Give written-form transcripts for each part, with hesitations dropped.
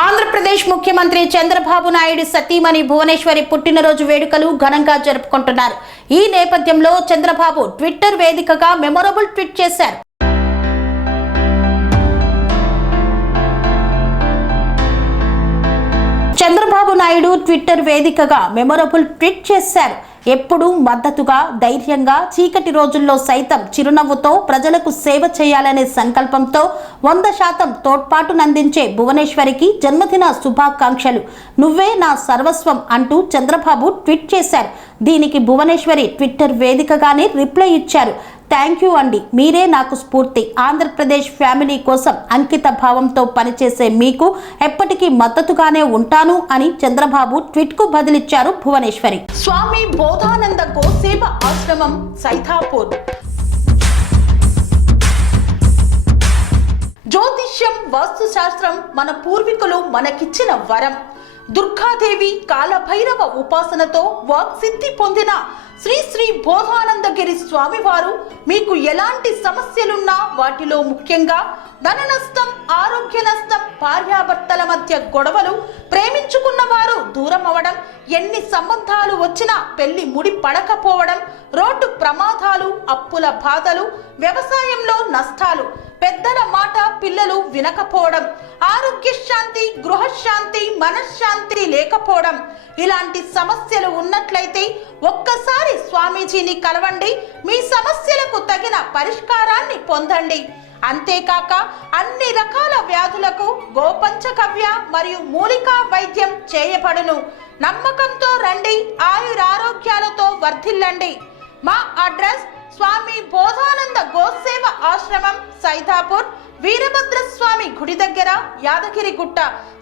ఆంధ్రప్రదేశ్ ముఖ్యమంత్రి చంద్రబాబు నాయుడు సతీమణి భువనేశ్వరి పుట్టినరోజు వేడుకలు ఘనంగా జరుపుకుంటున్నారు. ఈ నేపథ్యంలో చంద్రబాబు ట్విట్టర్ వేదికగా మెమొరబుల్ ట్వీట్ చేశారు. చంద్రబాబు నాయుడు ట్విట్టర్ వేదికగా మెమొరబుల్ ట్వీట్ చేశారు. ఎప్పుడూ మద్దతుగా, ధైర్యంగా, చీకటి రోజుల్లో సైతం చిరునవ్వుతో ప్రజలకు సేవ చేయాలనే సంకల్పంతో 100% తోడ్పాటునందించే భువనేశ్వరికి జన్మదిన శుభాకాంక్షలు. నువ్వే నా సర్వస్వం అంటూ చంద్రబాబు ట్వీట్ చేశారు. దీనికి భువనేశ్వరి ట్విట్టర్ వేదికగానే రిప్లై ఇచ్చారు. థ్యాంక్ యూ అండి, మీరే నాకు స్ఫూర్తి. ఆంధ్రప్రదేశ్ ఫ్యామిలీ కోసం అంకిత భావంతో పనిచేసే మీకు ఎప్పటికీ మద్దతుగానే ఉంటాను అని చంద్రబాబు ట్వీట్ కు బదిలిచ్చారు భువనేశ్వరి. స్వామి బోధానంద గోసేవ ఆశ్రమం, సైథాపూర్. జ్యోతిష్యం, వాస్తుశాస్త్రం మన పూర్వీకులు మనకిచ్చిన వరం. దుర్గాదేవి, కాలభైరవ ఉపాసనతో వాక్సిద్ధి పొందిన శ్రీ శ్రీ బోధానందగిరి స్వామివారు మీకు ఎలాంటి సమస్యలున్నా, వాటిలో ముఖ్యంగా ధన నష్టం, ఆరోగ్య నష్టం, భార్యాభర్తల మధ్య గొడవలు, ప్రేమించుకున్న వారు దూరం అవడం, ఎన్ని సంబంధాలు వచ్చినా పెళ్లి ముడి పడకపోవడం, రోడ్డు ప్రమాదాలు, అప్పుల బాధలు, వ్యవసాయంలో నష్టాలు, పెద్దల మాట పిల్లలు వినకపోవడం, ఆరోగ్య శాంతి, గృహశాంతి, మనశ్శాంతి లేకపోవడం, ఇలాంటి సమస్యలు ఉన్నట్లయితే ఒక్కసారి స్వామీజీని కలవండి. మీ సమస్యలకు తగిన పరిష్కారాన్ని పొందండి. అంతేకాక అన్ని రకాల వ్యాధులకు గోపంచకవ్య మరియు మూలికా వైద్యం చేయబడును. నమ్మకంతో రండి, ఆయురారోగ్యాలతో వర్ధిల్లండి. మా అడ్రస్ స్వామి బోధానంద గోసేవ ఆశ్రమం, సైథాపూర్, వీరభద్రస్వామి గుడి దగ్గర, యాదగిరిగుట్ట.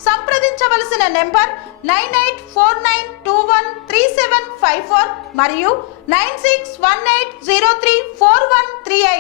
సంప్రదించవలసిన నెంబర్ 9849213754 మరియు 9618034138.